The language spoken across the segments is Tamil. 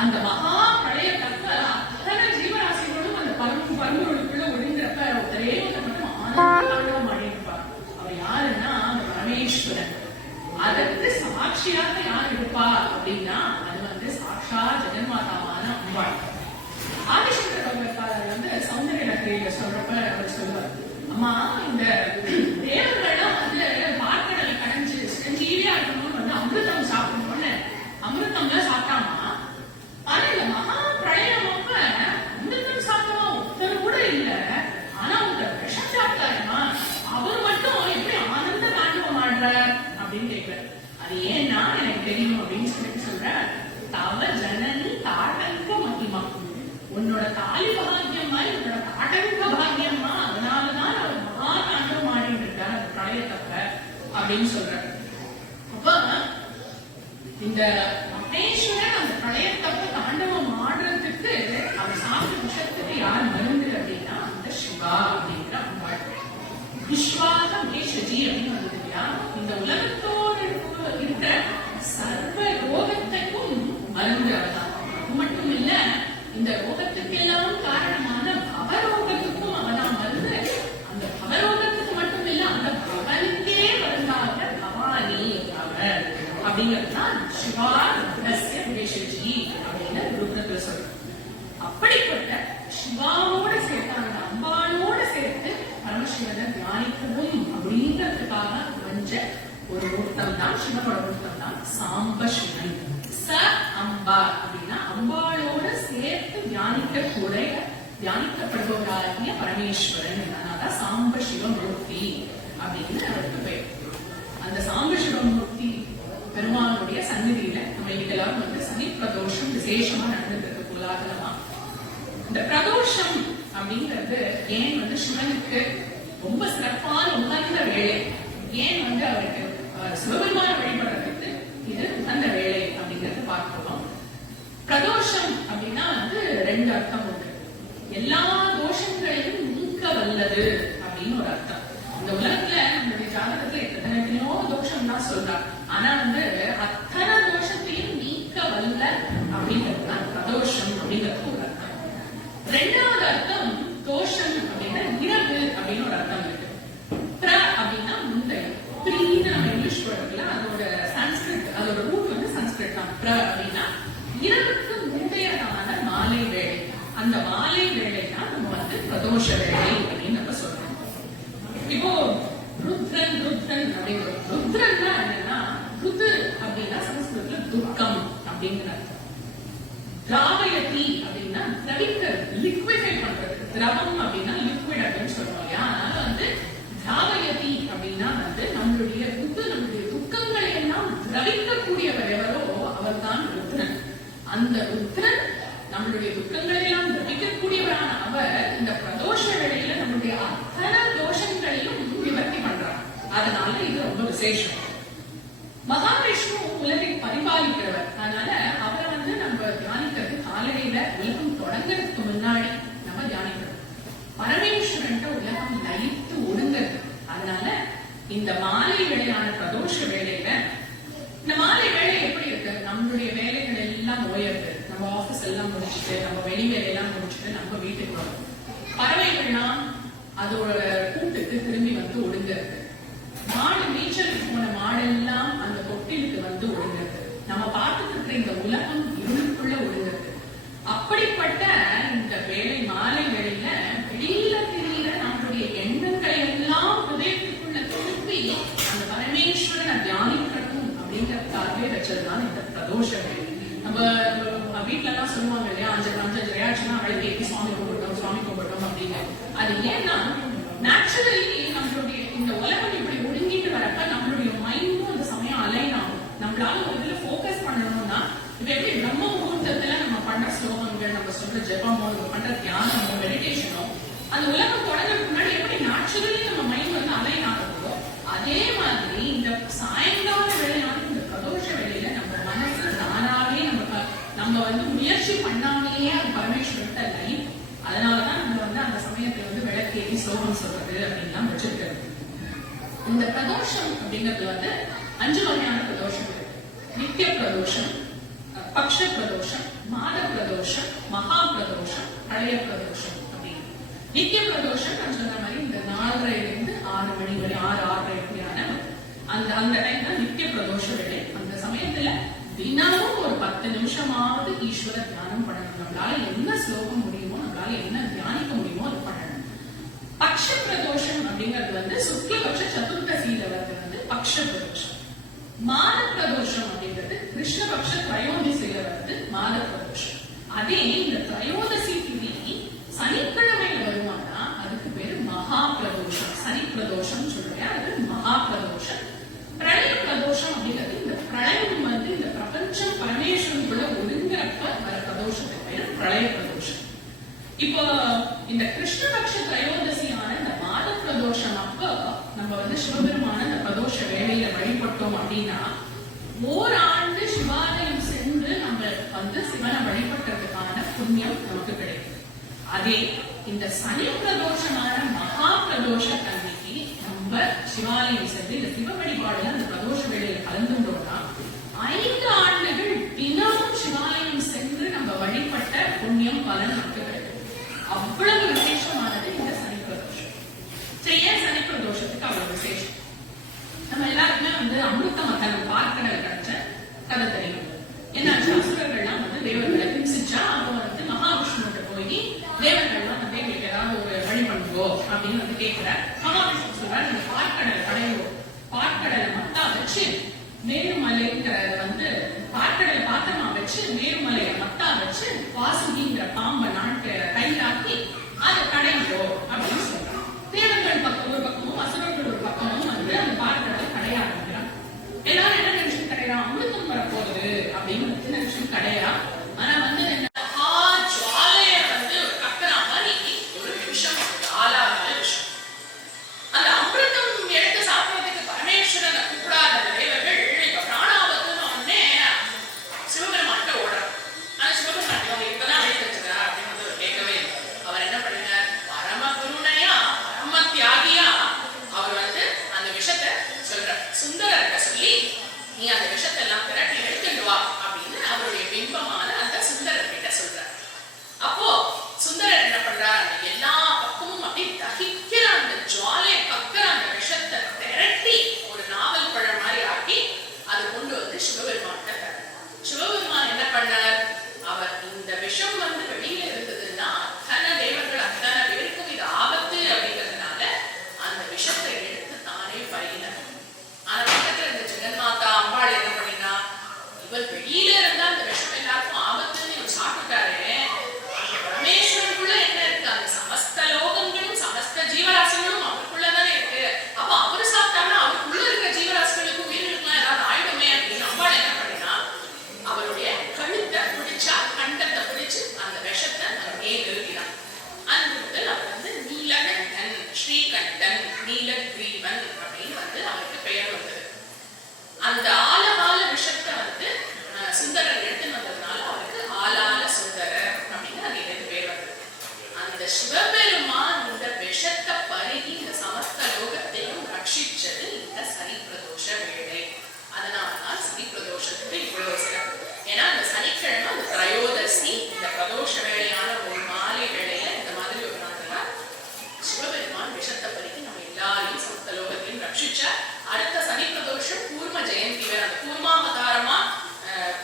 அந்த மகா பிரளய தப்ப அத்தனை ஜீவராசிகளும் அந்த பரம்பொருளுக்குள்ள ஒடுங்கிறப்ப ஒரே மட்டும் ஆனந்தம் அடைப்பார். அவர் யாருன்னா அந்த பரமேஸ்வரன். அதற்கு சாட்சியாக யார் இருப்பா அப்படின்னா அது சாட்சா ஜெகன்மாதாவான அம்பாள். ஆதிசங்கர பகவத்பாதர் சௌந்தர்ய லஹரியில சொல்றப்ப அவர் சொல்லுவார், அம்மா இந்த தேவர்கள்லாம் பார்க்கடலை கடைஞ்சு செஞ்சீவியா இருக்கணும்னு அமிர்தம் சாப்பிடணும்னு அமிர்தம்ல சாப்பிட்டாமா. ஆனா இந்த மகா பிரளயம் அமிர்தம் சாப்பிட்டா ஒருத்தர் கூட இல்ல. ஆனா உங்க விஷம் சாப்பிட்டாருமா, அவர் மட்டும் எப்படி ஆனந்த தாண்டவம் ஆடுறார் அப்படின்னு கேட்கிறார். அது ஏன்னா எனக்கு தெரியும் அப்படின்னு சொல்ற, தவ ஜனனி தாட்டங்க மகிமா, உன்னோட தாலி பாகியம் மாதிரி உன்னோட தாட்டங்க பாகியம்மா, அதனாலதான் அவர் மகா தாண்டவம் ஆடிட்டு இருக்கார் அந்த பிரளயத்தப்ப அப்படின்னு சொல்ற. அப்ப இந்த மகேஸ்வரன் அந்த பிரளயத்தப்ப தாண்டவம் ஆடுறதுக்கு அவர் சாப்பிட்ட விஷயத்துக்கு யார் மருந்து அப்படின்னா அந்த சிவா அப்படிங்கிற அம்பாள். விஸ்வாக மேஷஜி அப்படின்னு வந்தது இல்லையா, இந்த உலகத்தோடு இருக்கிற சர்வ ரோகத்துக்கும் மருந்து அவர்தான். அது மட்டும் இல்ல, இந்த ரோகத்துக்கு எல்லாம் காரணமான பவரோகத்துக்கும் அவதான் மருந்து. அந்த பவரோகத்துக்கு மட்டும் இல்ல, அந்த பவனுக்கே மருந்தாக பவானி அவர் அப்படிங்கிறதுதான் சிவா மேஷஜி அப்படின்னு ருத்ரத்துல சொல்றோம். அப்படிப்பட்ட சிவாவோட சேர்த்து அந்த அம்பாளோட சேர்த்து பரமசிவனை தியானிக்கவும் அப்படிங்கிறதுக்காக வந்த ஒரு மூர்த்தம் தான் சிவனோட மூர்த்தம் தான் சாம்ப சிவன். ச அம்பா அப்படின்னா அம்பாளோட சேர்த்து தியானிக்கப்படுபவராகிய பரமேஸ்வரன். அதனாலதான் சாம்ப சிவமூர்த்தி அப்படின்னு அவருக்கு பெயர். அந்த சாம்ப சிவமூர்த்தி பெருமானுடைய சந்நிதியில நம்ம இன்னைக்கு எல்லாரும் சனி பிரதோஷம் விசேஷமா நடந்துருக்கு கோலாகலமா. இந்த பிரதோஷம் அப்படிங்கிறது ஏன் சிவனுக்கு ரொம்ப சிறப்பான உகந்த வேலை, ஏன் அவருக்கு சிவபெருமான வழிபடுறதுக்கு இது உகந்த வேலை அப்படிங்கறது பார்க்கிறோம். பிரதோஷம் அப்படின்னா ரெண்டு அர்த்தம் உண்டு. எல்லா தோஷங்களையும் நீக்க வல்லது அப்படின்னு ஒரு அர்த்தம். இந்த உலகத்துல நம்மளுடைய ஜாதகத்துல எத்தனையோ தோஷம் தான் சொல்றாங்க. ஆனா அத்தனை தோஷத்தையும் நீக்க வல்ல அப்படிங்கிறதுதான் பிரதோஷம் அப்படிங்கிறது ஒரு அர்த்தம். ரெண்டாவது அர்த்தம் தோஷம் அப்படின்னா இரவு அப்படின்னு ஒரு அர்த்தம் இருக்கு. பிர அப்படின்னா முந்தைய, ப்ரீன்னு நம்ம இங்கிலீஷ் சொல்றதுல அதோட சன்ஸ்கிரிட், அதோட ரூட் சன்ஸ்கிரிட் தான். பிர அப்படின்னா இரவுக்கு முந்தையதான மாலை வேளை. அந்த மாலை வேளை தான் நம்ம பிரதோஷ வேளை அப்படின்னு நம்ம சொல்றோம். இப்போ ருத்ரன் ருத்ரன் அப்படிங்கிறோம். ருத்ரன்னா என்னன்னா, ருது அப்படின்னா சமஸ்கிருதத்துல துக்கம் அப்படிங்கிற அர்த்தம். திராவயதி அப்படின்னா திரவிக்கிறது, லிக்விஃபை பண்றது. திரவம் அப்படின்னா லிக்விட் அப்படின்னு சொல்றோம் இல்லையா. அதனால திராவயதி அப்படின்னா நம்மளுடைய துக்கங்களை எல்லாம் அந்த ருத்ரன் நம்மளுடைய துக்கங்களை எல்லாம் கிரகிக்கக்கூடியவரான அவர் இந்த பிரதோஷ வேளையில நம்மளுடைய அத்தனை தோஷங்களையும் நிவர்த்தி பண்றார். அதனால இது ரொம்ப விசேஷம். மகாவிஷ்ணு உலகை பரிபாலிக்கிறவர். அதனால அவரை நம்ம தியானிக்கிறது காலையில உலகம் தொடங்குறதுக்கு முன்னாடி நம்ம தியானிக்கிறோம். பரமேஸ்வரன் உலகம் லயித்து ஒடுங்கிறது. அதனால இந்த மாலை வேளையான பிரதோஷ வேளையில இந்த மாலை வேலை எப்படி இருக்கு? நம்மளுடைய வேலைகள் எல்லாம் ஓயறது, நம்ம ஆபீஸ் எல்லாம் முடிச்சுட்டு நம்ம வெளி வேலையெல்லாம் முடிச்சுட்டு நம்ம வீட்டுக்கு வரும். பறவைகள்லாம் அதோட கூட்டுக்கு திரும்பி ஒடுங்கிறது. மாடு நீச்சலுக்கு போன மாடெல்லாம் அந்த தொட்டிலுக்கு ஒடுங்கிறது. நம்ம பார்த்துட்டு இருக்கிற இந்த உலகம் இருளுக்குள்ள ஒடுங்கிறது. அப்படிப்பட்ட இந்த வேலை மாலை வேளையில வெளியில தெரிகிற நம்மளுடைய எண்ணங்களை எல்லாம் ஹிருதயத்துக்குள்ள திருப்பி அந்த பரமேஸ்வரனை தியானிக்கணும் அப்படிங்கறதுக்காகவே வச்சதுதான் இந்த பிரதோஷ வேலை. நம்ம வீட்டுல எல்லாம் சொல்லுவாங்க இல்லையா, அஞ்சு ஜெயாச்சுன்னா அவளுக்கு ஏற்றி சுவாமி கும்பிட்டோம் அப்படின்னு. அது ஏன்னா நேச்சுரலி நம்மளுடைய இந்த உலகம் இப்படி ஒடுங்கிட்டு வரப்ப நம்மளுடைய மைண்டும் அந்த சமயம் அலைன் ஆகும். நம்மளால ஒரு இதுல போக்கஸ் பண்ணணும்னா இப்ப எப்படி பிரம்ம முகூர்த்தத்துல நம்ம பண்ற ஸ்லோகங்கள், நம்ம சொல்ற ஜெபமோ, நம்ம பண்ற தியானமோ, மெடிடேஷனோ, அந்த உலகம் தொடங்குறதுக்கு முன்னாடி எப்படி நேச்சுரலி நம்ம மைண்ட் அலைன் ஆகுதோ, அதே மாதிரி இந்த சாயங்கால வேலையான இந்த பிரதோஷ வேலையில நம்ம மனசு தானாவே நம்ம முயற்சி பண்ணாமலேயே அது பரமேஸ்வரத்தை லைன். அதனாலதான் நம்ம அந்த சமயத்துல விளக்கேற்றி ஸ்லோகம் சொல்றது அப்படின்லாம் வச்சிருக்கிறது. இந்த பிரதோஷம் அப்படிங்கிறது 5 வகையான பிரதோஷம் இருக்கு. நித்திய பிரதோஷம், பக்ஷ பிரதோஷம், மாத பிரதோஷம், மகா பிரதோஷம், பழைய பிரதோஷம் அப்படின்னு. நித்திய பிரதோஷம் நான் சொன்ன மாதிரி இந்த 4:30 6 மணி வரை 6:30 அந்த டைம் தான் நித்திய பிரதோஷ வேலை. அந்த சமயத்துல தினமும் ஒரு 10 நிமிஷமாவது ஈஸ்வர தியானம் பண்ணணும். நம்மளால என்ன ஸ்லோகம் முடியுமோ, நம்மளால என்ன தியானிக்க முடியுமோ அது பண்ணணும். பக்ஷ பிரதோஷம் அப்படிங்கிறது சுக்லபக்ஷ சதுர்தசியில வருது பக்ஷ பிரதோஷம். மாத பிரதோஷம் அப்படிங்கிறது கிருஷ்ணபக்ஷ திரையோதசியில வருது மாத பிரதோஷம். அதே இந்த திரையோதசி திதி சனிக்கிழமையில வருமானா அதுக்கு பேரு மகா பிரதோஷம். சனி பிரதோஷம் சொல்றேன், அது மகா பிரதோஷம். பிரளய பிரதோஷம் அப்படிங்கிறது இந்த பிரளயம் இந்த பிரபஞ்சம் பரமேஸ்வரனுக்குள்ள ஒடுங்கிறப்ப வர பிரதோஷத்துக்கு பேரு பிரளய பிரதோஷம். இப்போ இந்த கிருஷ்ணபக்ஷ திரையோதசியான இந்த மாத பிரதோஷம் அப்ப நம்ம சிவபெருமான இந்த பிரதோஷ வேலையில வழிபட்டோம் அப்படின்னா ஓராண்டு சிவாலயம் சென்று நம்ம சிவனை வழிபட்டதுக்கான புண்ணியம் நமக்கு கிடைக்கும். அதே இந்த சனி பிரதோஷமான மகா பிரதோஷ தன்மைக்கு நம்ம சிவாலயம் சென்று இந்த சிவ வழிபாடுல அந்த பிரதோஷ வேலையில கலந்துட்டோம்னா 5 ஆண்டுகள் தினமும் சிவாலயம் சென்று நம்ம வழிபட்ட புண்ணியம் பலன் நமக்கு கிடைக்கும். அவ்வளவு விசேஷமானது இந்த சனி பிரதோஷம். ஏன் சனி பிரதோஷத்துக்கு அவ்வளவு விசேஷம்? நம்ம எல்லாருக்குமே அமிர்த மதனம் பார்க்கடல் கிடைச்ச கதை தெரியும். என்னாச்சு, அசுரர்கள்லாம் தேவர்களை ஹிம்சிச்சா அவங்க மகாவிஷ்ணுகிட்ட போய் தேவர்கள்லாம் தேவர்களுக்கு ஏதாவது ஒரு வழி பண்ணுவோ அப்படின்னு கேட்கிற. மகாவிஷ்ணு சொல்றாரு, நீங்க பார்க்கடலை கடையோ, பார்க்கடலை மத்தா வச்சு மேருமலைங்கிற பார்க்கடலை பாத்திரமா வச்சு மேருமலையை மத்தா வச்சு வாசுகிங்கிற பாம்பை கைதாக்கி அதை கடையோ அப்படின்னு சொல்றாங்க. தேவர்கள் ஒரு பக்கமும் அசுரர்கள் ஒரு பக்கமும் அந்த பார்க்கடலை கடைய ஆரம்பிக்கிறாங்க. எல்லாரும் என்ன நினைச்சு கடையா, அமிர்தம் வரப்போகுது அப்படின்னு நினைச்சு கடையா. ஆனா நீ அந்த விஷத்தெல்லாம் திரட்டி எடுத்துட்டு வா அப்படின்னு அவருடைய பிம்பமான அந்த சுந்தரத்தை அப்படிங்கிற அந்த கூர்மாவதாரமா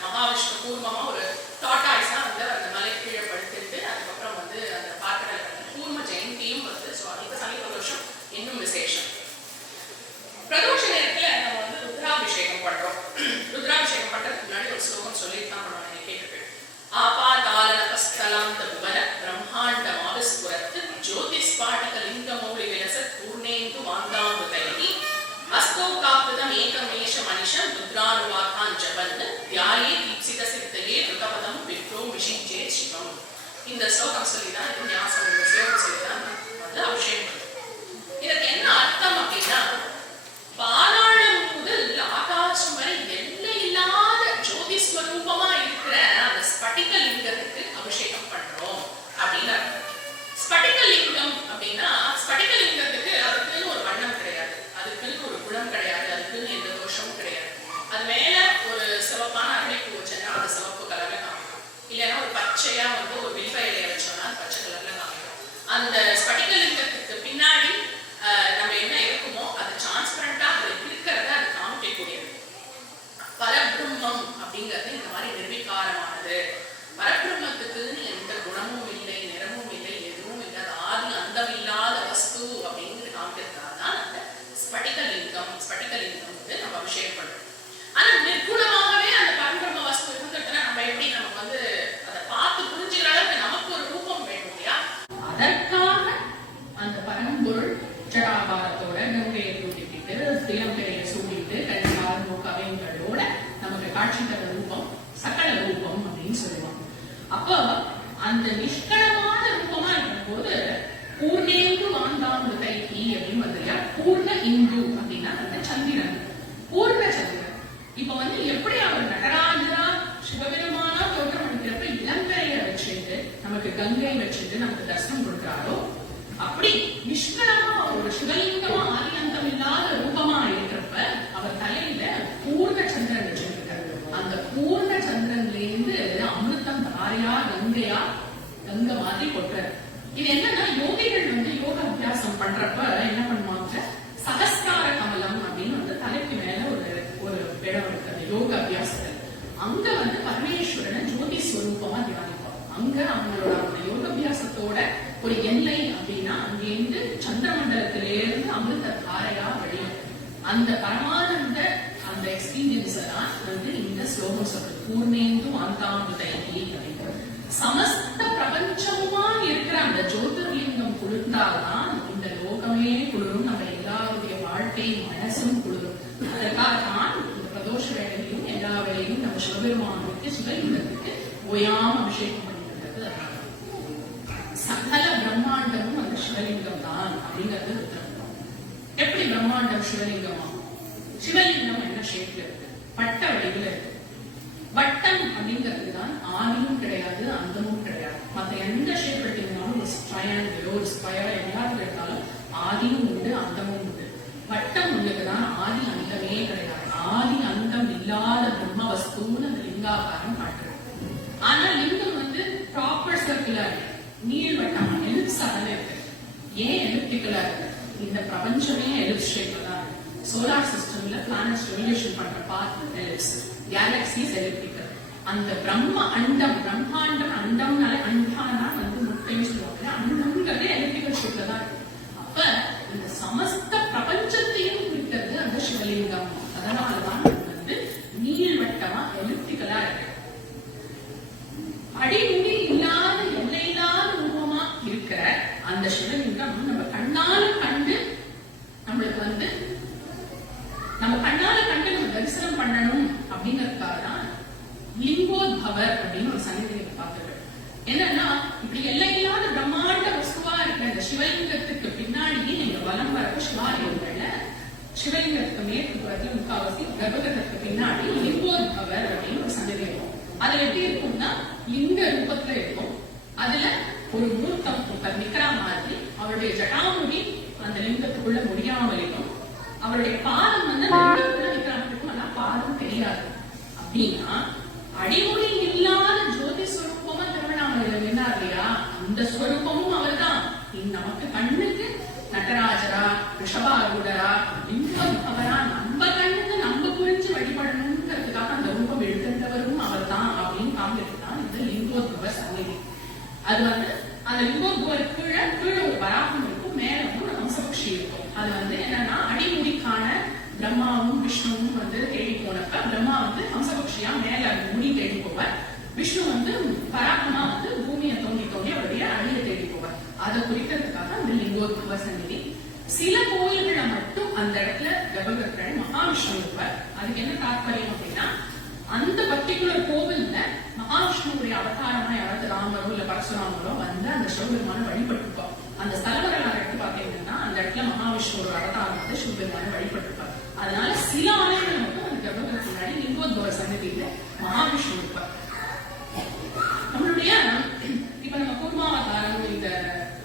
மகாவிஷ்ணு கூர்மமா ஒரு டாட்டாய்ஸா வந்து அந்த மலை கீழே படுத்துட்டு அதுக்கப்புறம் வந்து அந்த பாத்திரல கூர்ம ஜெயந்தியும் வந்து இப்ப சனி பிரதோஷம் இன்னும் விசேஷம். பிரதோஷ நேரத்துல நம்ம வந்து ருத்ராபிஷேகம் பண்றோம். ருத்ராபிஷேகம் பண்றதுக்கு முன்னாடி ஒரு ஸ்லோகம் சொல்லிட்டு தான் பண்ணுவோம். நீங்க கேட்டுருக்கு. ஆபாதாலனபஸ்தலாந்த புவன பிரம்மாண்டம் ஆவிஸ்புரத்து ஜோதிஸ்பாட்டிக லிங்க மௌலி விலசத் பூர்ணேந்து வாந்தாமுதைஹி அஸ்தோ காப்தம் ஏகமேஷ மனிஷம் ருத்ரானுவாகான் ஜபன் தியாயே தீப்சித சித்தையே ருதபதம் விக்ரோ விஷிஞ்சே சிவம். இந்த ஸ்லோகம் சொல்லிதான் இது ஞாசம் இந்த ஸ்லோகம் சொல்லிதான் வந்து அபிஷேகம். இதற்கு என்ன அர்த்தம் அப்படின்னா, பாதாளம் முதல் ஆகாசம் வரை எல்லை இல்லாத ஜோதிஸ்வரூபமா இருக்கிற அந்த ஸ்பட்டிக லிங்கத்துக்கு அபிஷேகம் பண்றோம் அப்படின்னு அர்த்தம். ஸ்பட்டிக லிங்கம் அப்படின்னா, ஸ்பட்டிக லிங்கத்துக்கு அதுக்குன்னு ஒரு வண்ணம் கிடையாது, அதுக்குன்னு ஒரு குணம் கிடையாது, அதுக்குன்னு எந்த தோஷமும் கிடையாது. அது மேல ஒரு சிவப்பான அரளிப்பூ வச்சோன்னா அது சிவப்பு கலர்ல காமிக்கும், இல்லைன்னா ஒரு பச்சையா வந்து ஒரு வில்வ இலைய வச்சோம்னா அது பச்சை கலர்ல காமிக்கும். அந்த ஸ்பட்டிக லிங்கத்துக்கு பின்னாடி நம்ம என்ன இருக்குமோ அது டிரான்ஸ்பரண்டா அதுல இருக்கிறத அது காமிக்கக்கூடியது. பரபிரம்மம் அப்படிங்கிறது இந்த மாதிரி நிர்விகாரமானது. பரபிரம்மத்துக்குன்னு எந்த குணமும் இல்லை, நிறமும் இல்லை, எதுவும் இல்லை, அது ஆதி அந்தம் இல்லாத வஸ்து அப்படிங்கிறது காமிக்கிறதுக்காக தான் அந்த ஸ்பட்டிக லிங்கம் வந்து நம்ம அபிஷேகம் பண்றோம். ஆனா நிர்குணமாகவே அந்த பரபிரம்ம வஸ்து இருந்துட்டுனா நம்ம எப்படி நமக்கு வந்து அதை பார்த்து புரிஞ்சுக்கிற அளவுக்கு நமக்கு ஒரு ரூபம் வேணும் இல்லையா? அதற்காக அந்த பரம்பொருள் ஜடாபாரத்தோட கங்கையை கூட்டிக்கிட்டு திலம்பெறையை சூடிட்டு கண்கால் மூக்கவைங்களோட நமக்கு காட்சி தர ரூபம் சகல ரூபம் அப்படின்னு சொல்லுவாங்க. அப்போ அந்த நிஷ்கலமான ரூபமா இருக்கும் போது பூர்ணேந்து வாந்தாம்பு தைகி அப்படின்னு வந்து இல்லையா, பூர்ண இந்து அப்படின்னா அந்த சந்திரன், பூர்ண சந்திரன். இப்ப வந்து எப்படி அவர் நடராஜரா சிவபெருமானா தோற்றம் அளிக்கிறப்ப இளம்பெறைய வச்சுட்டு நமக்கு கங்கை வச்சுட்டு நமக்கு தரிசனம் கொடுக்கிறாரோ, அப்படி நிஷ்கலமா ஒரு சிவலிங்கமா ஆதியந்தம் இல்லாத ரூபமா இருக்கிறப்ப அவர் தலையில பூர்ண சந்திரன் வச்சிருக்காரு. அந்த பூர்ண சந்திரன்ல இருந்து அமிர்தம் தாரையா கங்கையா கங்கை மாதிரி கொட்டுறாரு. இது என்னன்னா, யோகிகள் வந்து யோக அபியாசம் பண்றப்ப என்ன பண்ணுவாங்க, சகஸ்கார கமலம் அப்படின்னு வந்து தலைக்கு மேல ஒரு இடம் இருக்கு யோக அபியாசத்துல. அங்க வந்து பரமேஸ்வரனை ஜோதி ஸ்வரூபமா தியானிப்பாங்க. அங்க அவங்களோட அந்த யோக அபியாசத்தோட ஒரு எல்லை அப்படின்னா அங்கிருந்து சந்திரமண்டலத்திலிருந்து அமிர்த தாரையா வெளியும் அந்த பரமானந்த அந்த எக்ஸ்பீரியன்ஸ் தான் வந்து இந்த ஸ்லோகம் சொல்றது. பூர்ணேந்து வாந்தாம்புதைகி அப்படிங்கிறது சமஸ்த பிரபஞ்சமா இருக்கிற அந்த ஜோதிர்லிங்கம் குளிர்ந்தால்தான் இந்த லோகமே குளிரும், நம்ம எல்லாருடைய வாழ்க்கை மனசும் குளிரும். அதற்காக தான் இந்த பிரதோஷ வேளையிலும் எல்லா வேளையிலும் நம்ம சிவபெருமானுக்கு சிவலிங்கத்துக்கு ஓயாம அபிஷேகம் பண்ணிட்டு சகல பிரம்மாண்டமும் அந்த சிவலிங்கம் தான் அப்படிங்கிறது உத்தரவு. எப்படி பிரம்மாண்டம் சிவலிங்கமா? சிவலிங்கம் என்ன ஷேப்ல இருக்கு? பட்ட வடிவில் இருக்கு. வட்டம் அப்படிங்கிறது தான் ஆதியும் கிடையாது அந்தமும் கிடையாது. மற்ற எந்த ஷேப் எடுத்தீங்கன்னாலும் ஒரு ட்ரையாங்கிள் ஒரு ஸ்கொயர் எல்லாத்துல எடுத்தாலும் ஆதியும் உண்டு அந்தமும் உண்டு. வட்டம் உள்ளதுதான் ஆதி அந்தமே கிடையாது. ஆதி அந்தம் இல்லாத பிரம்ம வஸ்துன்னு அந்த லிங்காகாரம் காட்டுறது. ஆனா லிங்கம் வந்து ப்ராப்பர் சர்க்குலர் நீள்வட்டமா எலிப்ஸாக இருக்கு. ஏன் எலிப்டிக்கலா இருக்கு? இந்த பிரபஞ்சமே எலிப்ஸ் ஷேப்ல தான் இருக்கு. சோலார் சிஸ்டம்ல பிளானட்ஸ் ரெவல்யூஷன் பண்ற பார்ட் எலிப்ஸ், கேலக்சிஸ் எலிப்டிக்கல். அந்த பிரம்ம அண்டம், பிரம்மாண்டம் அண்டம்னால அண்டானா வந்து முட்டைன்னு சொல்லுவாங்க. அண்டம்ங்கிறது எலிப்டிக்கல் ஷேப்ல தான் இருக்கு. அப்ப இந்த சமஸ்த பிரபஞ்சத்தையும் இருக்கிறது அந்த சிவலிங்கம். அதனாலதான் வந்து நீள்வட்டமா எலிப்டிக்கலா இருக்கு. அடிமுடி இல்லாத எல்லையில்லாத ரூபமா இருக்கிற அந்த சிவலிங்கம் நம்ம கண்ணால கண்டு நம்மளுக்கு வந்து நம்ம கண்ணால கண்டு நம்ம தரிசனம் பண்ணணும் அப்படிங்கறதுக்காக தான் லிங்கோத்பவர் அப்படின்னு ஒரு சன்னிதியை பார்த்துருக்கேன். என்னன்னா, இப்படி எல்லையில்லாத பிரம்மாண்ட வஸ்துவா இருக்கிற இந்த சிவலிங்கத்துக்கு பின்னாடியே நீங்க வலம் வரப்ப சிவாலயங்கள்ல சிவலிங்கத்துக்கு மேற்கு புறத்துல முக்காவாசி கர்ப்பகத்துக்கு பின்னாடி லிங்கோத்பவர் அப்படின்னு ஒரு சன்னதி இருக்கும். அதுல எப்படி இருக்கும்னா லிங்க ரூபத்துல இருக்கும். அதுல ஒரு மூர்த்தம் நிக்கிற மாதிரி அவருடைய ஜடாமுடி அந்த லிங்கத்துக்குள்ள முடியாமல் இருக்கும். அவருடைய பாதம் வந்து லிங்கத்துக்குள்ள நிக்கிற மாதிரி இருக்கும். ஆனா பாதம் தெரியாது. அப்படின்னா அடிமுடி இல்லாத ஜோதி ஸ்வரூபமா திருவண்ணாமலையில நின்னார் இல்லையா, அந்த ஸ்வரூபமும் அவர் தான். நமக்கு கண்ணுக்கு நடராஜரா ரிஷபாரூடரா லிங்கம் அவரா நம்ம கண்ணுக்கு நம்ம புரிஞ்சு வழிபடணும் அது வந்து அந்த லிங்கோத்பவர் கீழே ஒரு வராகம் இருக்கும், மேல வந்து ஒரு ஹம்சபக்ஷி இருக்கும். அது வந்து என்னன்னா அடிமுடிக்கான பிரம்மாவும் விஷ்ணுவும் வந்து தேடி போனப்ப பிரம்மா வந்து ஹம்சபக்ஷியா மேல முடி தேடி போவார், விஷ்ணு வந்து பராக்கமா வந்து பூமியை தோண்டி தோண்டி அவருடைய அடியை தேடி போவார். அதை குறிக்கிறதுக்காக அந்த லிங்கோத்பவ சந்நிதி. சில கோயில்களை மட்டும் அந்த இடத்துல கர்ப்பகிரகத்தில் மகாவிஷ்ணு இருப்பார். அதுக்கு என்ன தாற்பயம் அப்படின்னா, அந்த பர்டிகுலர் கோவில்ல மகாவிஷ்ணுடைய அவதாரமா யாராவது ராமரோ இல்ல பரசுராமரோ வந்து அந்த சிவபெருமான வழிபட்டிருப்பார். அந்த ஸ்தல வரலாறு எடுத்து பார்த்தீங்கன்னா அந்த இடத்துல மகாவிஷ்ணு ஒரு அவதாரம் வந்து சிவபெருமான வழிபட்டிருப்பார். அதனால சில ஆலயங்கள் மட்டும் அந்த கர்ப்பகிரகத்துக்கு முன்னாடி லிங்கோத்பவ சன்னதியில மகாவிஷ்ணு இருப்பார். நம்மளுடைய இப்ப நம்ம கூர்மாவதாரம், இந்த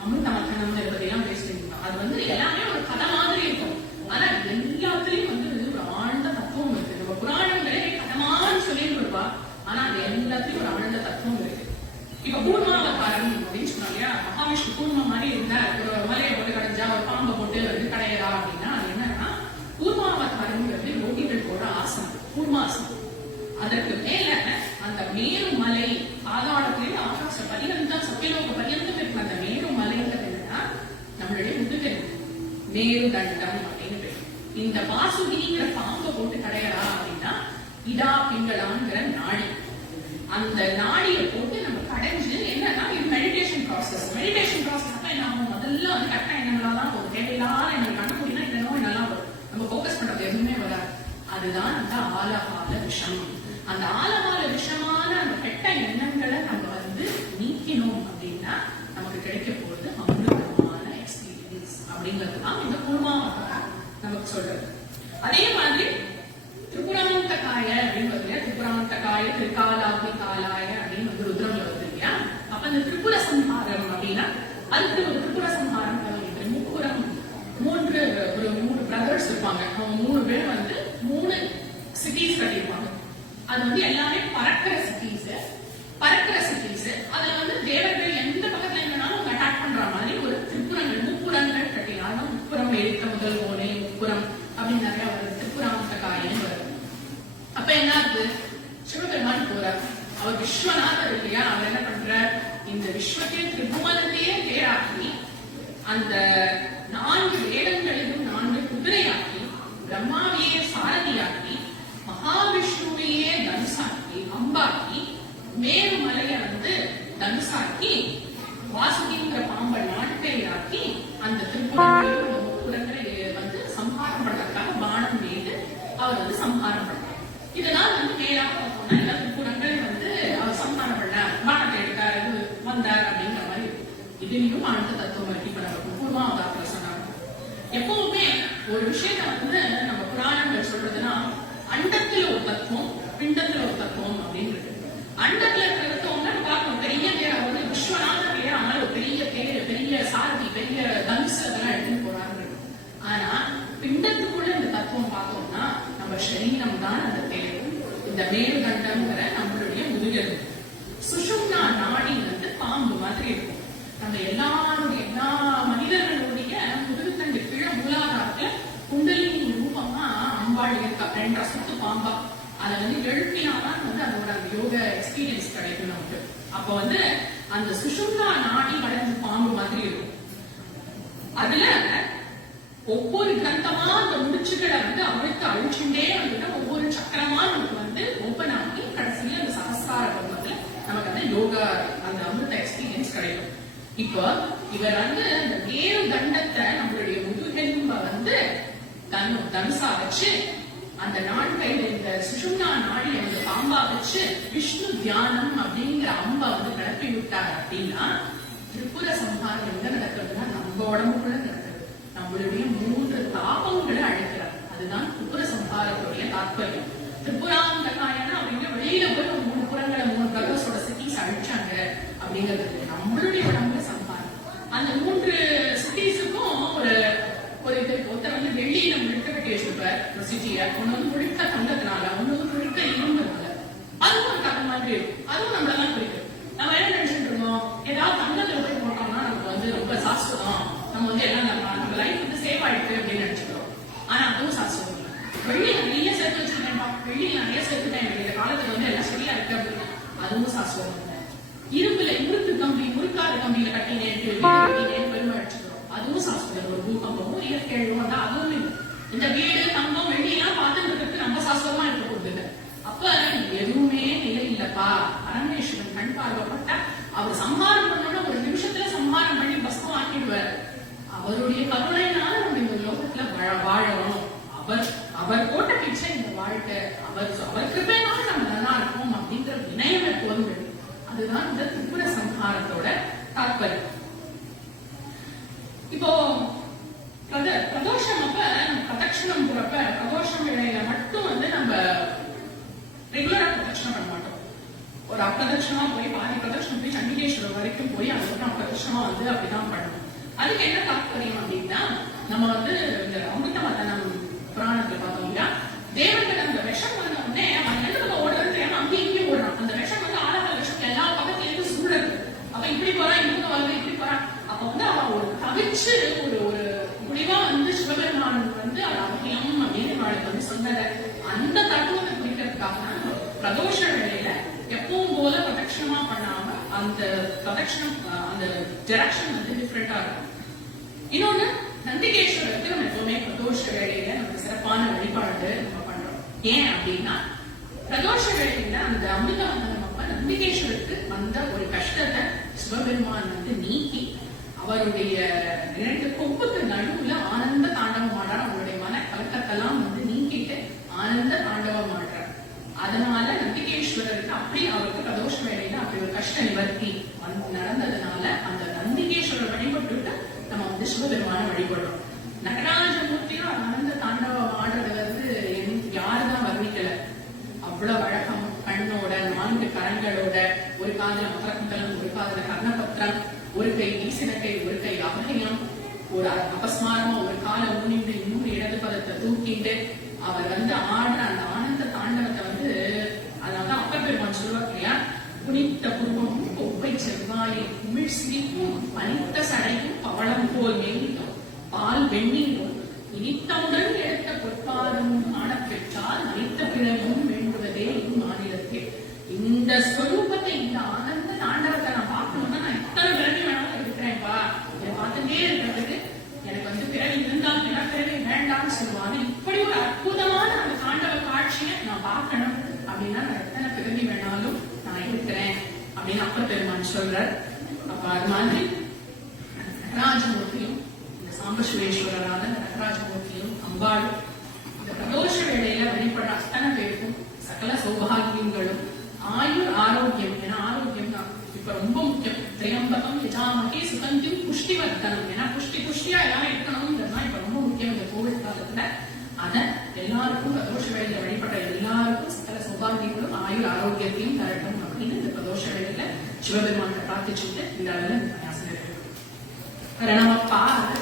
அமிர்த மத்தனம் என்பதையெல்லாம் பேசிருக்கோம். அது வந்து எல்லாமே ஒரு கதை மாதிரி இருக்கும். ஆனா எல்லாத்துலயும் வந்து ஒரு ஆழ்ந்த தத்துவம் இருக்கு. நம்ம புராணங்களே கதமான்னு சொல்லிட்டு இருப்பா, ஆனா அது எல்லாத்துலயும் ஒரு ஆழ்ந்த தத்துவம் இருக்கு. இப்ப கூர்மாவதாரம் அப்படின்னு சொன்னாங்க, மகாவிஷ்ணு கூர்மா மாதிரி இருந்தா ஒரு மலையை போட்டு கடைஞ்சா ஒரு பாம்பை போட்டு வந்து கடையறா அப்படின்னா அது என்னன்னா கூர்மாவதாரம்ங்கிறது யோகிகள் போட ஆசனம், கூர்மாசனம். அதற்கு மேல அந்த மேருமலை பாதாளத்திலே ஆகாச பரியந்தம் சத்தியலோக பரியந்தம் இருக்கிற அந்த மேருமலைங்கிறது என்னன்னா நம்மளுடைய முதுகெலும்பு, மேருதண்டம் அப்படின்னு பேரு. இந்த வாசுகிங்கிற பாம்பை போட்டு கடையறா அப்படின்னா இதா பிங்களாங்கிற நாடி, அந்த நாடியை போட்டு நம்ம கடைஞ்சு என்னன்னா இது மெடிடேஷன் ப்ராசஸ். மெடிடேஷன் ப்ராசஸ் அப்ப என்ன ஆகும், முதல்ல வந்து கரெக்டா எண்ணங்களாதான் போகும், தேவையில்லாத எண்ணம் கண்ண முடியும்னா என்னென்னோ நல்லா வரும், நம்ம போக்கஸ் பண்றது எதுவுமே வராது. அதுதான் அந்த ஆலகால விஷம். அந்த ஆலகால விஷமான அந்த கெட்ட எண்ணங்களை நம்ம வந்து நீக்கினோம் அப்படின்னா நமக்கு கிடைக்க போறது அமிர்தமான எக்ஸ்பீரியன்ஸ் அப்படிங்கிறதுதான் இந்த கூர்மாவதாரம் நமக்கு சொல்றது. அதே மாதிரி திரிபுராந்தகாய அப்படின்னு வந்து திரிபுராந்தகாய திரிகாலாபி காலாய அப்படின்னு வந்து ருத்ரம்ல வருது இல்லையா. அப்ப இந்த திரிபுர சம்ஹாரம் அப்படின்னா அதுக்கு ஒரு திரிபுர சம்ஹாரம் முப்புறம் மூணு பிரதர்ஸ் இருப்பாங்க. அவங்க 3 பேர் வந்து 3 சிட்டிஸ் கட்டிருப்பாங்க. அது வந்து எல்லாமே பறக்கிற சிட்டிஸ். அதுல வந்து தேவர்கள் எந்த பக்கத்துல இருந்தாலும் அவங்க அட்டாக் பண்ற மாதிரி ஒரு திரிபுரங்கள் முப்புறங்கள் கட்டினாங்க. முப்புறம் எரித்த முதல் ஓலை முப்புறம் அப்படின்னு நிறைய வருது, திரிபுராந்தகாயன்னு வருது. அப்ப என்ன ஆகுது, சிவபெருமான் போறார், அவர் விஸ்வநாதர் இல்லையா. அவர் என்ன பண்ற, இந்த விஸ்வத்தையே திரிபுவனத்தையே பேராக்கி அந்த 4 வேதங்களையும் 4 குதிரையாக்கி பிரம்மாவையே சாரதியாக்கி மகாவிஷ்ணுவையே தனுசாக்கி அம்பாக்கி மேருமலைய வந்து தனுசாக்கி வாசுகிங்கிற பாம்பை நாட்டையாக்கி அந்த திருப்புறங்களை வந்து சம்ஹாரம் பண்றதுக்காக பானம் மீது அவர் வந்து சம்ஹாரம் பண்றார். இதெல்லாம் வந்து மேலாக பார்த்தோம்னா எல்லா திருப்புறங்களை வந்து அவர் சம்ஹாரம் பண்ணார், பானத்தை எடுத்தார், இது வந்தார் அப்படிங்கிற மாதிரி. இதுலயும் ஆழ்ந்த தத்துவம் இருக்கு. இப்ப நம்ம கூர்மாவதாரத்துல சொன்னாங்க. எப்பவுமே ஒரு விஷயத்த வந்து நம்ம புராணங்கள் சொல்றதுன்னா அண்டத்துல ஒரு தத்துவம், பிண்டத்துல ஒரு தத்துவம் அப்படின்னு இருக்கு. அண்டத்துல இருக்கிற தத்துவம்னா பார்க்கணும், பெரிய பேரை வந்து விஸ்வநாதர் பேர், ஆனால் ஒரு பெரிய பேரு, பெரிய சாரதி, பெரிய தனுசு அதெல்லாம் எடுத்துன்னு போறாங்க. ஆனா பிண்டத்துக்குள்ள இந்த தத்துவம் பார்த்தோம்னா நம்ம சரீரம் தான் அந்த பேரு. இந்த மேருதண்டம்ங்கிற நம்மளுடைய முதுகெலும்பு. சுஷும்னா நாடி வந்து பாம்பு மாதிரி இருக்கும். நம்ம எல்லா மனிதர்களுடைய முதுகுத்தண்டு கீழே மூலாதாரத்துல குண்டலினி ரூபமா அம்பாள் இருக்கா, 2 சுத்து பாம்பா. அதை வந்து எழுப்பினாதான் வந்து அதோட அந்த யோக எக்ஸ்பீரியன்ஸ் கிடைக்கும் நமக்கு. அப்ப வந்து அந்த சுஷும்னா நாடி வளைஞ்சு பாம்பு மாதிரி இருக்கும். அதுல ஒவ்வொரு கிரந்தமா அந்த முடிச்சுகளை வந்து அவிழ்த்து அழிச்சுட்டே வந்துட்டு ஒவ்வொரு சக்கரமா நமக்கு வந்து ஓபன் ஆகி கடைசியில அந்த சகஸ்கார பருவத்துல நமக்கு அந்த யோகா அந்த அமிர்த எக்ஸ்பீரியன்ஸ் கிடைக்கும். இப்போ இவர் வந்து அந்த மேரு தண்டத்தை நம்மளுடைய முதுகெலும்ப வந்து தனுசா வச்சு அந்த நாட்கள் இந்த சுஷும்னா நாடி அந்த பாம்பா வச்சு விஷ்ணு தியானம் அப்படிங்கிற அம்பா வந்து கிளப்பி விட்டார் அப்படின்னா திரிபுர சம்ஹாரம் எங்க நடக்கிறதுனா நம்ம உடம்புக்குள்ள நடக்கிறது. நம்மளுடைய 3 தாபங்களை அழைக்கிறார். அதுதான் திரிபுர சம்ஹாரத்துடைய தாற்பயம். திரிபுராந்தகாயனா அப்படிங்கிற வெளியில போய் 3 புறங்களை 3 பிரதர்ஸோட சிட்டிஸ் அழிச்சாங்க அப்படிங்கிறது நம்மளுடைய உடம்புல சம்ஹாரம். அந்த 3 சிட்டிஸுக்கும் ஒரு ஒருத்தர் வந்து வெள்ளியில முழுக்க கட்டி வச்சிருப்பார் ஒரு சிட்டிய. ஒண்ணு வந்து முழுக்க தங்கத்தினால, ஒண்ணு வந்து முழுக்க இரும்புனால. அதுவும் ஒரு கதை மாதிரி இருக்கும். அதுவும் நம்மளெல்லாம் குறிக்கும். நம்ம என்ன நினைச்சுட்டு இருக்கோம், ஏதாவது தங்கத்துல போய் போட்டோம்னா நமக்கு வந்து ரொம்ப சாஸ்வதம், நம்ம வந்து எல்லாம் நம்ம லைஃப் வந்து சேவ் ஆயிடுது அப்படின்னு நினைச்சுக்கிறோம். ஆனா அதுவும் சாஸ்வதம் இல்லை. வெள்ளி நிறைய சேர்த்து வச்சிருக்கேன்ப்பா, வெள்ளி நிறைய சேர்த்துட்டேன், இந்த காலத்துல வந்து எல்லாம் சரியா இருக்கு அப்படின்னு அதுவும் சாஸ்வதம் இல்லை. இரும்புல முறுக்கு கம்பி முறுக்காத கம்பியில கட்டினேன் பெருமை அடிச்சுக்கிறோம். அதுவும் சாஸ்திரம். ஒரு பூகம்பமும் இயற்கையும் வந்தா அதுவும் இல்லை. இந்த வீடு தங்கம் வெள்ளி எல்லாம் பார்த்துட்டு இருக்கிறது நம்ம சாஸ்திரமா இருக்க போகுது. அப்ப எதுவுமே நிலை இல்லப்பா. பரமேஸ்வரன் கண் பார்வைப்பட்ட அவர் சம்ஹாரம் பண்ணோம்னா ஒரு நிமிஷத்துல சம்ஹாரம் பண்ணி பஸ்தம் ஆக்கிடுவார். அவருடைய கருணையினால நம்ம இந்த லோகத்துல வாழணும். அவர் போட்ட பிச்சை இந்த வாழ்க்கை. அவர் கிருபையினால நம்ம நல்லா இருப்போம் அப்படின்ற வினயம் எப்போதும் வேணும். அதுதான் இந்த திரிபுர சம்ஹாரத்தோட தாற்பயம். இப்போ பிரதோஷம் அப்ப பிரதட்சணம் போறப்ப பிரதோஷம் வேளையில மட்டும் நம்ம ரெகுலரா பிரதட்சணம் பண்ண மாட்டோம். ஒரு அப்பிரதட்சணமா போய் பாதி பிரதட்சணம் போய் சண்டிகேஸ்வரர் வரைக்கும் போய் அதுக்கப்புறம் அப்பிரதட்சணமா அப்படிதான் பண்ணணும். அதுக்கு என்ன தாற்பயம் அப்படின்னா, நம்ம இந்த அமிர்தமதனம் புராணத்துல பார்த்தோம் இல்லையா, தேவர்கள் அந்த விஷம் வந்த உடனே அவன் எந்த ஓடுறது அங்கேயும் இங்கேயும் ஓடுறான். அந்த விஷம் ஆளாத விஷம் எல்லா பக்கத்திலேருந்து சூடுறது. அப்ப இப்படி போறான், இவங்க வருது, இப்படி போறான். அப்ப அவன் ஒரு தவிச்சு ஒரு முடிவா சிவபெருமான் அது அவசியம் அப்படின்னு நாளைக்கு சொன்னத அந்த தத்துவத்தை குறிக்கிறதுக்காக பிரதோஷ வேளையில எப்பவும் போல பிரதட்சணமா பண்ணாம அந்த பிரதட்சணம் அந்த டைரக்ஷன் டிஃபரெண்டா இருக்கும். இன்னொன்னு, நந்திகேஸ்வரருக்கு நம்ம எப்பவுமே பிரதோஷ வேளையில நமக்கு சிறப்பான வழிபாடு நம்ம பண்றோம். ஏன் அப்படின்னா, பிரதோஷ வேளையில அந்த அமிர்தமதனம் அப்ப நந்திகேஸ்வரருக்கு வந்த ஒரு கஷ்டத்தை சிவபெருமான் நீக்கி அவருடைய 2 கொம்புக்கு நடுவுல ஆனந்த தாண்டவம் ஆடுறார். அவருடைய மன கலக்கத்தெல்லாம் நீக்கிட்டு ஆனந்த தாண்டவம் ஆடுறார். அதனால நந்திகேஸ்வரருக்கு அப்படி அவருக்கு பிரதோஷ வேளையில அப்படி ஒரு கஷ்ட நிவர்த்தி நடந்ததுனால அந்த நந்திகேஸ்வரர் வழிபட்டுட்டு நம்ம சிவபெருமான வழிபடுறோம். நடராஜமூர்த்தியும் ஆனந்த தாண்டவம் ஆடுறது யாருதான் வர்ணிக்கல. அவ்வளவு அழகம், கண்ணோட 4 கரங்களோட, ஒரு காதல மகரகுண்டலம், ஒரு காதல கர்ணபத்திரம், ஒரு கை வீசினக்கை, ஒரு கை அபயம், ஒரு அபஸ்மாரமா ஒரு கால ஊனிட்டு இன்னொரு இடது பதத்தை தூக்கிட்டு அவர் ஆடுற அந்த ஆனந்த தாண்டவத்தை அதனால அப்ப பெருமான் சொல்லுவார் இல்லையா, குனித்த புருவமும் கொப்பை செவ்வாயில் குமிழ்சிரிப்பும் பனித்த சடையும் பவளம் போல் மேலும் பால் வெண்ணீரும் இனித்தவுடன் எடுத்த பொற்பாதமும் காணப்பெற்றால் அனைத்த பிழையும் வேண்டுவதே இம்மாநிலத்தே. இந்த ஸ்வரூபத்தை, இந்த ஆனந்த தாண்டவத்தை நான் பார்க்கணும்னா நான் இத்தனை பிறவி வேணாலும் இருக்கிறேன்ப்பா, இதை பார்த்துட்டே இருக்கிறதுக்கு எனக்கு பிறவி இருந்தாலும் பிறவி வேண்டாம்னு சொல்லுவாங்க. இப்படி ஒரு அற்புதமான அந்த தாண்டவ காட்சியை நான் பார்க்கணும் அப்படின்னா நான் எத்தனை பிறவி வேணாலும் நான் இருக்கிறேன் அப்படின்னு அப்பர் பெருமான் சொல்றார். அப்ப அது மாதிரி நடராஜமூர்த்தியும் இந்த சாம்பசிவேஸ்வரரான நடராஜமூர்த்தியும் அம்பாளும் இந்த பிரதோஷ வேளையில வழிபடுற அத்தனை பேருக்கும் சகல சௌபாகியங்களும் ஆயுர் ஆரோக்கியம். ஏன்னா ஆரோக்கியம் தான் இப்ப ரொம்ப முக்கியம். திரியம்பகம் யஜாமகே சுகந்தியும் புஷ்டிவர்த்தனம். ஏன்னா புஷ்டியா எல்லாரும் இருக்கணும்ன்றதுதான் இப்ப ரொம்ப முக்கியம் இந்த கோவிட் காலத்துல. அத எல்லாருக்கும் பிரதோஷ வேளையில வழிபட்ட எல்லாருக்கும் சகல சௌபாகியங்களும் ஆயுர் ஆரோக்கியத்தையும் தரட்டும் அப்படின்னு இந்த பிரதோஷ வேளையில சிவபெருமான பிரார்த்திச்சுட்டு இந்த அளவுல இந்த உபன்யாசம் இருக்கு. நம பார்க்க